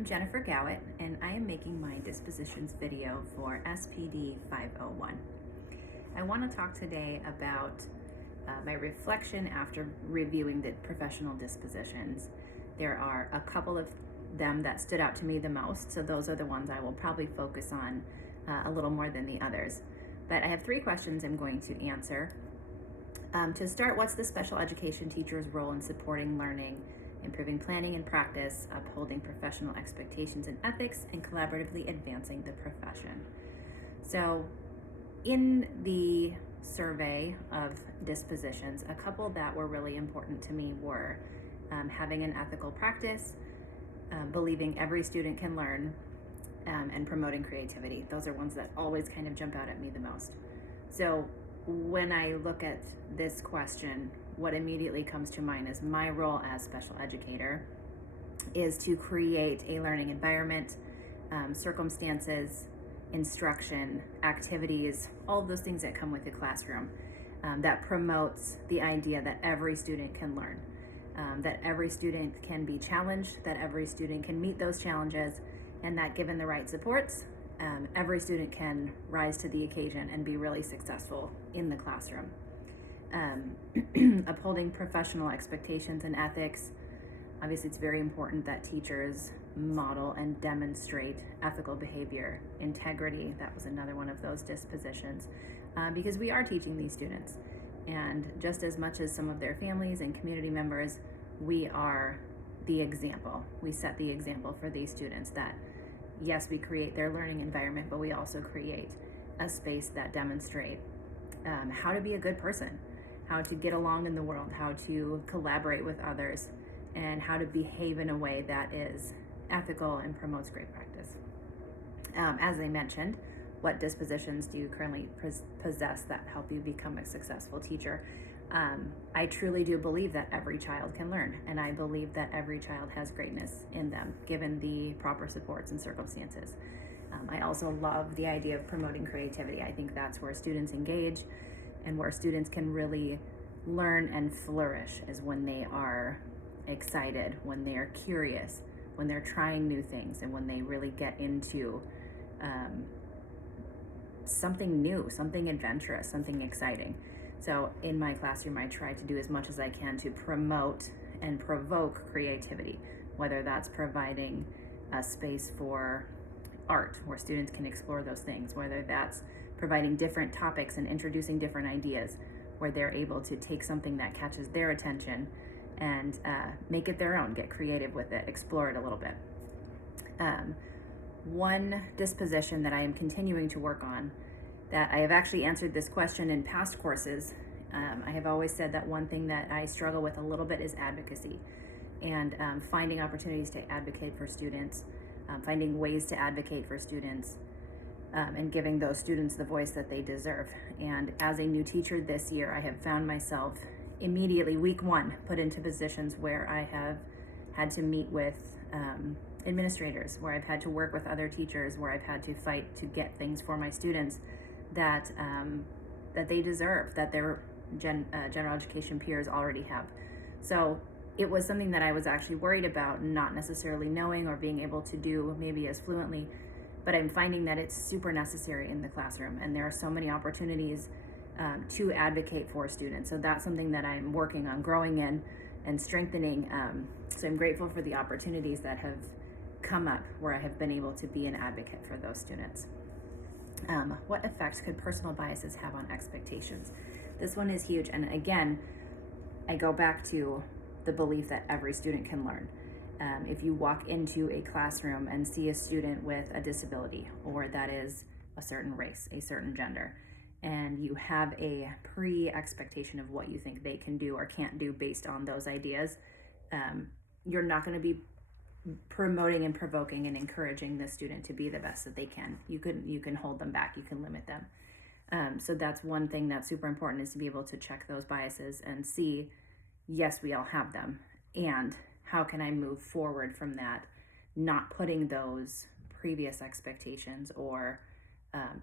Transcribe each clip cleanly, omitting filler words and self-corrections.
I'm Jennifer Gowett, and I am making my dispositions video for SPD 501. I want to talk today about my reflection after reviewing the professional dispositions. There are a couple of them that stood out to me the most, so those are the ones I will probably focus on a little more than the others. But I have 3 questions I'm going to answer. To start, what's the special education teacher's role in supporting learning, improving planning and practice, upholding professional expectations and ethics, and collaboratively advancing the profession? So in the survey of dispositions, a couple that were really important to me were having an ethical practice, believing every student can learn, and promoting creativity. Those are ones that always kind of jump out at me the most. So when I look at this question, what immediately comes to mind is my role as special educator is to create a learning environment, circumstances, instruction, activities, all of those things that come with the classroom that promotes the idea that every student can learn, that every student can be challenged, that every student can meet those challenges, and that given the right supports, every student can rise to the occasion and be really successful in the classroom. Upholding professional expectations and ethics. Obviously, it's very important that teachers model and demonstrate ethical behavior, integrity. That was another one of those dispositions, because we are teaching these students. And just as much as some of their families and community members, we are the example. We set the example for these students that, yes, we create their learning environment, but we also create a space that demonstrates how to be a good person, how to get along in the world, how to collaborate with others, and how to behave in a way that is ethical and promotes great practice. As I mentioned, what dispositions do you currently possess that help you become a successful teacher? I truly do believe that every child can learn, and I believe that every child has greatness in them, given the proper supports and circumstances. I also love the idea of promoting creativity. I think that's where students engage and where students can really learn and flourish is when they are excited, when they are curious, when they're trying new things, and when they really get into something new, something adventurous, something exciting. So in my classroom, I try to do as much as I can to promote and provoke creativity, whether that's providing a space for art where students can explore those things, whether that's providing different topics and introducing different ideas where they're able to take something that catches their attention and make it their own, get creative with it, explore it a little bit. One disposition that I am continuing to work on, that I have actually answered this question in past courses. I have always said that one thing that I struggle with a little bit is advocacy, and finding opportunities to advocate for students, finding ways to advocate for students, and giving those students the voice that they deserve. And as a new teacher this year, I have found myself immediately, week 1, put into positions where I have had to meet with administrators, where I've had to work with other teachers, where I've had to fight to get things for my students that they deserve, that their general education peers already have. So it was something that I was actually worried about, not necessarily knowing or being able to do maybe as fluently, but I'm finding that it's super necessary in the classroom, and there are so many opportunities to advocate for students. So that's something that I'm working on growing in and strengthening. So I'm grateful for the opportunities that have come up where I have been able to be an advocate for those students. What effect could personal biases have on expectations? This one is huge, and again, I go back to the belief that every student can learn. If you walk into a classroom and see a student with a disability, or that is a certain race, a certain gender, and you have a pre-expectation of what you think they can do or can't do based on those ideas, you're not going to be promoting and provoking and encouraging the student to be the best that they can. You can hold them back, you can limit them. So that's one thing that's super important, is to be able to check those biases and see, yes, we all have them, and how can I move forward from that, not putting those previous expectations or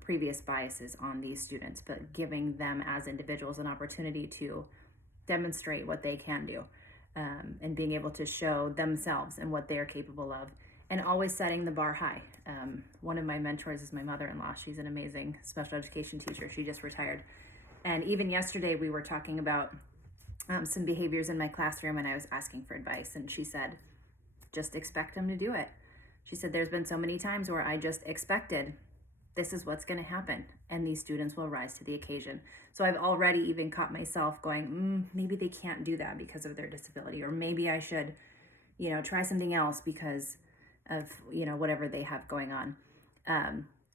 previous biases on these students, but giving them as individuals an opportunity to demonstrate what they can do, and being able to show themselves and what they're capable of, and always setting the bar high. One of my mentors is my mother-in-law. She's an amazing special education teacher. She just retired. And even yesterday we were talking about some behaviors in my classroom, and I was asking for advice, and she said, just expect them to do it. She said, there's been so many times where I just expected this is what's going to happen, and these students will rise to the occasion. So I've already even caught myself going, maybe they can't do that because of their disability, or maybe I should, try something else because of, whatever they have going on.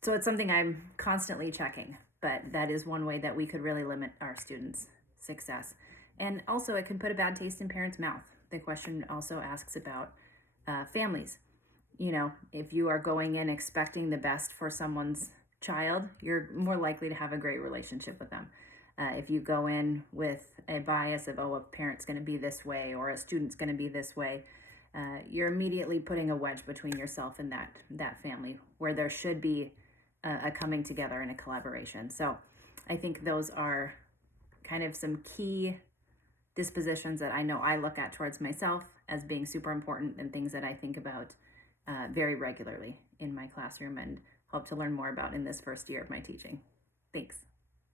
So it's something I'm constantly checking, but that is one way that we could really limit our students' success. And also it can put a bad taste in parents' mouth. The question also asks about families. If you are going in expecting the best for someone's child, you're more likely to have a great relationship with them. If you go in with a bias of, a parent's going to be this way or a student's going to be this way, you're immediately putting a wedge between yourself and that family, where there should be a coming together and a collaboration. So I think those are kind of some key dispositions that I know I look at towards myself as being super important, and things that I think about very regularly in my classroom and hope to learn more about in this first year of my teaching. Thanks.